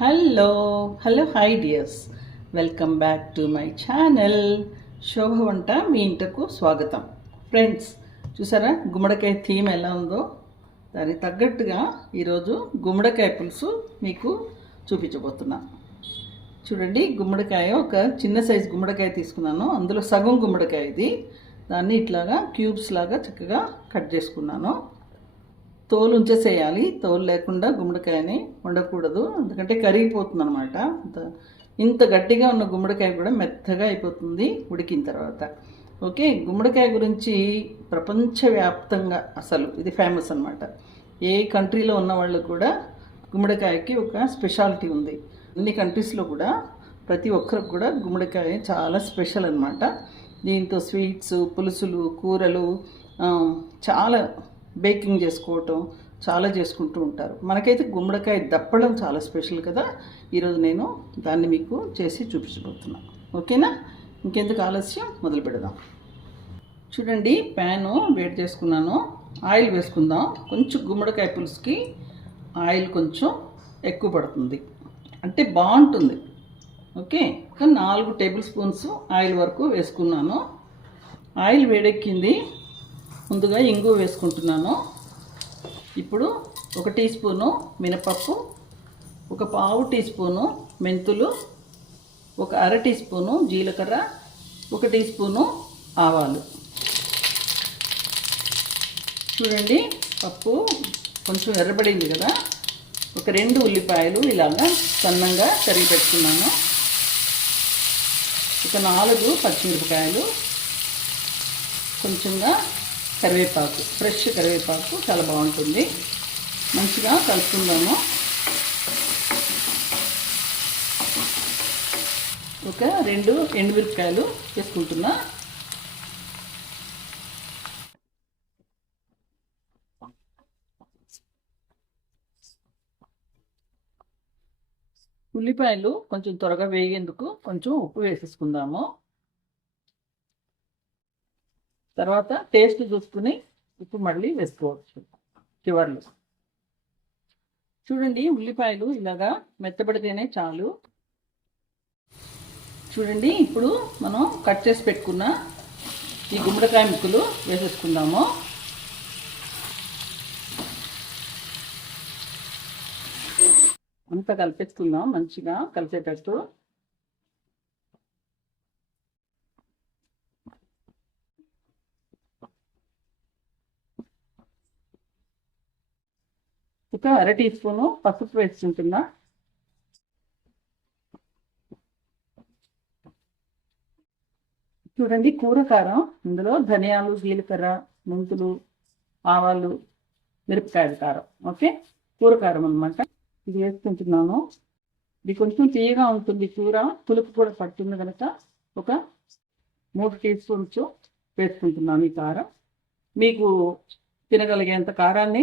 Hello hi dears, welcome back to my channel Shobha వంట మీ ఇంటకు స్వాగతం. ఫ్రెండ్స్, చూసారా గుమ్మడికాయ థీమ్ ఎలా ఉందో? దానికి తగ్గట్టుగా ఈరోజు గుమ్మడికాయ పులుసు మీకు చూపించబోతున్నా. చూడండి, గుమ్మడికాయ ఒక చిన్న సైజు గుమ్మడికాయ తీసుకున్నాను. అందులో సగం గుమ్మడికాయ ఇది. దాన్ని ఇట్లాగా క్యూబ్స్ లాగా చక్కగా కట్ చేసుకున్నాను. తోలు ఉంచేసేయాలి. తోలు లేకుండా గుమ్మడికాయని వండకూడదు, ఎందుకంటే కరిగిపోతుంది అనమాట. ఇంత గట్టిగా ఉన్న గుమ్మడికాయ కూడా మెత్తగా అయిపోతుంది ఉడికిన తర్వాత. ఓకే, గుమ్మడికాయ గురించి ప్రపంచవ్యాప్తంగా అసలు ఇది ఫేమస్ అనమాట. ఏ కంట్రీలో ఉన్న వాళ్ళు కూడా గుమ్మడికాయకి ఒక స్పెషాలిటీ ఉంది. అన్ని కంట్రీస్లో కూడా ప్రతి ఒక్కరికి కూడా గుమ్మడికాయ చాలా స్పెషల్ అనమాట. దీంతో స్వీట్స్, పులుసులు, కూరలు చాలా బేకింగ్ చేసుకోవటం చాలా చేసుకుంటూ ఉంటారు. మనకైతే గుమ్మడికాయ దప్పడం చాలా స్పెషల్ కదా. ఈరోజు నేను దాన్ని మీకు చేసి చూపించబోతున్నాను. ఓకేనా? ఇంకెందుకు ఆలస్యం, మొదలు పెడదాం. చూడండి, ప్యాను వేడి చేసుకున్నాను. ఆయిల్ వేసుకుందాం. కొంచెం గుమ్మడికాయ పులుసుకి ఆయిల్ కొంచెం ఎక్కువ పడుతుంది, అంటే బాగుంటుంది. ఓకే, 4 టేబుల్ స్పూన్స్ ఆయిల్ వరకు వేసుకున్నాను. ఆయిల్ వేడెక్కింది. ముందుగా ఇంగువ వేసుకుంటున్నాను. ఇప్పుడు 1 టీ స్పూను మినపప్పు, 1/4 టీ స్పూను మెంతులు, 1/2 టీ స్పూను జీలకర్ర, 1 టీ స్పూను ఆవాలు. చూడండి, పప్పు కొంచెం ఎర్రబడింది కదా. 2 ఉల్లిపాయలు ఇలాగా సన్నంగా తరిగి పెట్టుకున్నాను. 4 పచ్చిమిరపకాయలు, కొంచెంగా కరివేపాకు, ఫ్రెష్ కరివేపాకు చాలా బాగుంటుంది. మంచిగా కలుపుకుందాము. 2 ఎండుమిరపకాయలు వేసుకుంటున్నా. ఉల్లిపాయలు కొంచెం త్వరగా వేగేందుకు కొంచెం ఉప్పు వేసేసుకుందాము. తర్వాత టేస్ట్ చూసుకుని ఉప్పు మళ్ళీ వేసుకోవచ్చు చివర్లో. చూడండి, ఉల్లిపాయలు ఇలాగా మెత్తబడితేనే చాలు. చూడండి, ఇప్పుడు మనం కట్ చేసి పెట్టుకున్న ఈ గుమ్మడికాయ ముక్కలు వేసేసుకుందాము. అంతా కలిపేసుకుందాం మంచిగా కలిసేటట్టు. ఒక 1/2 టీ స్పూను పసుపు వేసుకుంటున్నా. చూడండి, కూర కారం. ఇందులో ధనియాలు, జీలకర్ర, మెంతులు, ఆవాలు, మిరపకాయల కారం. ఓకే, కూర కారం అన్నమాట. ఇది వేసుకుంటున్నాను. ఇది కొంచెం తీయగా ఉంటుంది కూర, పులుపు కూడా పడుతుంది కనుక ఒక 3 టీ స్పూన్స్ వేసుకుంటున్నాను ఈ కారం. మీకు తినగలిగేంత కారాన్ని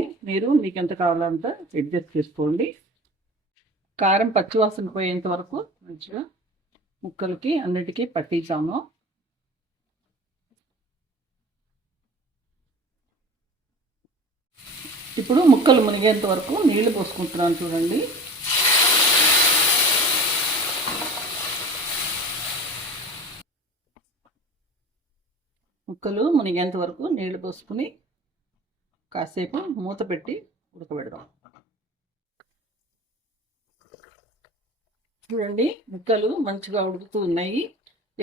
మీకు ఎంత కావాలంత అడ్జస్ట్ చేసుకోండి. కారం పచ్చివాసన పోయేంత వరకు మంచిగా ముక్కలకి అన్నిటికీ పట్టించాము. ఇప్పుడు ముక్కలు మునిగేంత వరకు నీళ్లు పోసుకుంటున్నాను. చూడండి, ముక్కలు మునిగేంత వరకు నీళ్లు పోసుకుని కాసేపు మూత పెట్టి ఉడకబెడదాం. చూడండి, ముక్కలు మంచిగా ఉడుకుతూ ఉన్నాయి.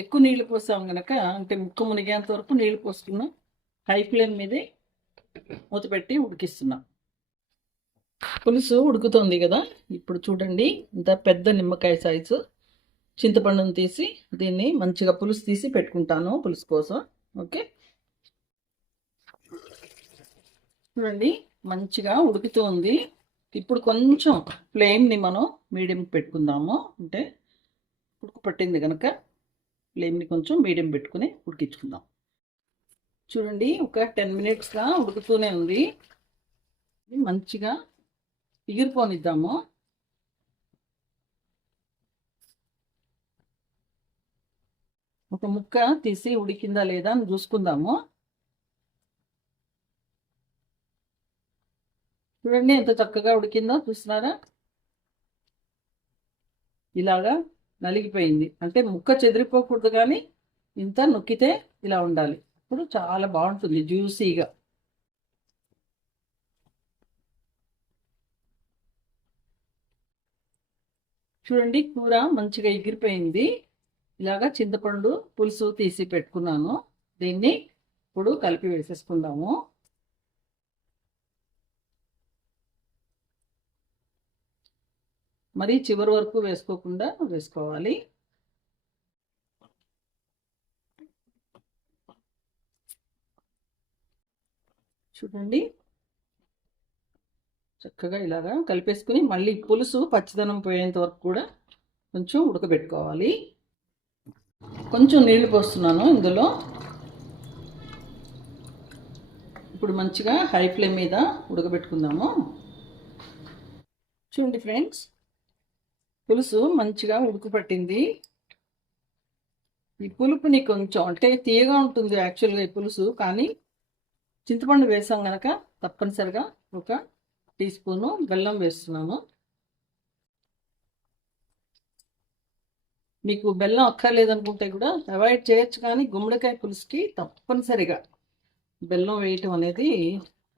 ఎక్కువ నీళ్లు పోసాం కనుక, అంటే ముక్క మునిగేంత వరకు నీళ్లు పోసుకున్నాం. హై ఫ్లేమ్ మీదే మూత పెట్టి ఉడికిస్తున్నాం. పులుసు ఉడుకుతుంది కదా. ఇప్పుడు చూడండి, ఇంత పెద్ద నిమ్మకాయ సైజు చింతపండును తీసి దీన్ని మంచిగా పులుసు తీసి పెట్టుకుంటాను పులుసు కోసం. ఓకే, చూడండి, మంచిగా ఉడుకుతూ ఉంది. ఇప్పుడు కొంచెం ఫ్లేమ్ని మనం మీడియం పెట్టుకుందాము. అంటే ఉడుకు పట్టింది కనుక ఫ్లేమ్ని కొంచెం మీడియం పెట్టుకుని ఉడికించుకుందాం. చూడండి, ఒక 10 మినిట్స్గా ఉడుకుతూనే ఉంది. మంచిగా ఎగిరిపోనిద్దాము. ఒక ముక్క తీసి ఉడికిందా లేదా అని చూసుకుందాము. చూడండి, ఎంత చక్కగా ఉడికిందో చూస్తున్నారా. ఇలాగా నలిగిపోయింది. అంటే ముక్క చెదిరిపోకూడదు, కానీ ఇంత నొక్కితే ఇలా ఉండాలి. ఇప్పుడు చాలా బాగుంటుంది జ్యూసీగా. చూడండి, కూర మంచిగా ఎగిరిపోయింది. ఇలాగా చింతపండు పులుసు తీసి పెట్టుకున్నాను. దీన్ని ఇప్పుడు కలిపి వేసేసుకుందాము. మరి చివరి వరకు వేసుకోకుండా వేసుకోవాలి. చూడండి, చక్కగా ఇలాగా కలిపేసుకుని మళ్ళీ పులుసు పచ్చిదనం పోయేంత వరకు కూడా కొంచెం ఉడకబెట్టుకోవాలి. కొంచెం నీళ్లు పోస్తున్నాను ఇందులో. ఇప్పుడు మంచిగా హై ఫ్లేమ్ మీద ఉడకబెట్టుకుందాము. చూడండి ఫ్రెండ్స్, పులుసు మంచిగా ఉడకపట్టింది. ఈ పులుపుని కొంచెం అంటే తీయగా ఉంటుంది యాక్చువల్గా ఈ పులుసు, కానీ చింతపండు వేసాం కనుక తప్పనిసరిగా 1 టీ స్పూను బెల్లం వేస్తున్నాను. మీకు బెల్లం అక్కర్లేదనుకుంటే కూడా అవాయిడ్ చేయొచ్చు, కానీ గుమ్మడికాయ పులుసుకి తప్పనిసరిగా బెల్లం వేయటం అనేది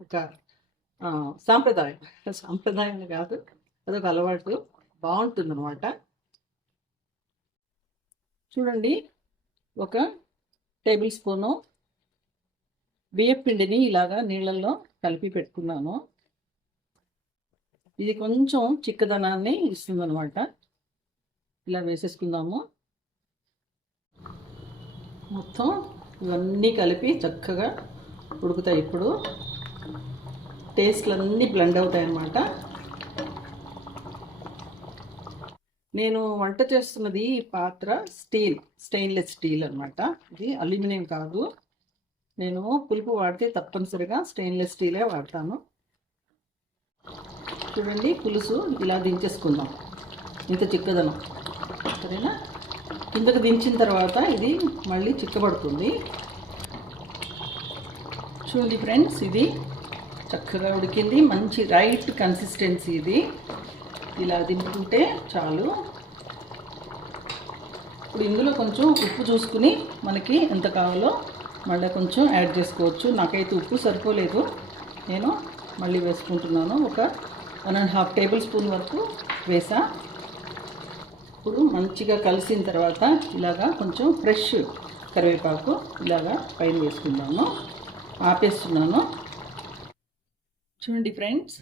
ఒక సాంప్రదాయం కాదు, అదొక అలవాటు. బాగుంటుంది అన్నమాట. చూడండి, 1 టేబుల్ స్పూను బియ్యం పిండిని ఇలాగా నీళ్ళల్లో కలిపి పెట్టుకున్నాను. ఇది కొంచెం చిక్కదనాన్ని ఇస్తుందన్నమాట. ఇలా వేసేసుకుందాము. మొత్తం ఇవన్నీ కలిపి చక్కగా ఉడుకుతాయి. ఇప్పుడు టేస్ట్లు అన్నీ బ్లెండ్ అవుతాయి అన్నమాట. నేను వంట చేస్తున్నది ఈ పాత్ర స్టెయిన్లెస్ స్టీల్ అన్నమాట. ఇది అల్యూమినియం కాదు. నేను పులుపు వాడితే తప్పనిసరిగా స్టెయిన్లెస్ స్టీలే వాడతాను. చూడండి, పులుసు ఇలా దించేసుకుందాం. ఇంత చిక్కదనం, సరేనా? కిందకు దించిన తర్వాత ఇది మళ్ళీ చిక్కబడుతుంది. చూడండి ఫ్రెండ్స్, ఇది చక్కగా ఉడికింది. మంచి రైట్ కన్సిస్టెన్సీ ఇది. ఇలా దింపుకుంటే చాలు. ఇప్పుడు ఇందులో కొంచెం ఉప్పు చూసుకుని మనకి ఎంత కావాలో మళ్ళీ కొంచెం యాడ్ చేసుకోవచ్చు. నాకైతే ఉప్పు సరిపోలేదు, నేను మళ్ళీ వేసుకుంటున్నాను. 1.5 టేబుల్ స్పూన్ వరకు వేసా. ఇప్పుడు మంచిగా కలిసిన తర్వాత ఇలాగా కొంచెం ఫ్రెష్ కరివేపాకు ఇలాగా పైన వేసుకుందాము. ఆపేస్తున్నాను. చూడండి ఫ్రెండ్స్,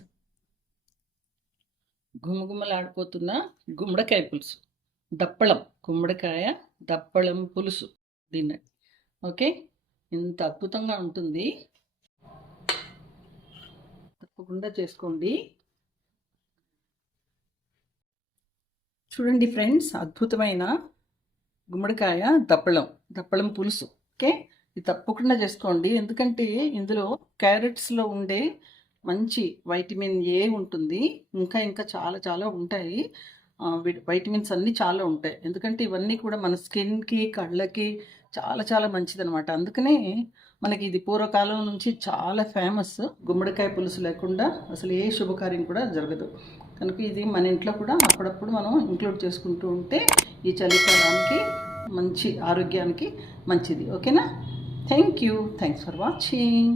గుమగుమలాడిపోతున్న గుమ్మడికాయ పులుసు, గుమ్మడికాయ దప్పళం పులుసు దీన్ని. ఓకే, ఇంత అద్భుతంగా ఉంటుంది. తప్పకుండా చేసుకోండి. చూడండి ఫ్రెండ్స్, అద్భుతమైన గుమ్మడికాయ దప్పళం పులుసు. ఓకే, ఇది తప్పకుండా చేసుకోండి. ఎందుకంటే ఇందులో క్యారెట్స్లో ఉండే మంచి వైటమిన్ ఏ ఉంటుంది. ఇంకా చాలా చాలా ఉంటాయి. వైటమిన్స్ అన్నీ చాలా ఉంటాయి. ఎందుకంటే ఇవన్నీ కూడా మన స్కిన్కి, కళ్ళకి చాలా చాలా మంచిదనమాట. అందుకనే మనకి ఇది పూర్వకాలం నుంచి చాలా ఫేమస్. గుమ్మడికాయ పులుసు లేకుండా అసలు ఏ శుభకార్యం కూడా జరగదు. కనుక ఇది మన ఇంట్లో కూడా అప్పుడప్పుడు మనం ఇంక్లూడ్ చేసుకుంటూ ఉంటే ఈ చలికాలానికి మంచి ఆరోగ్యానికి మంచిది. ఓకేనా? Thanks for watching.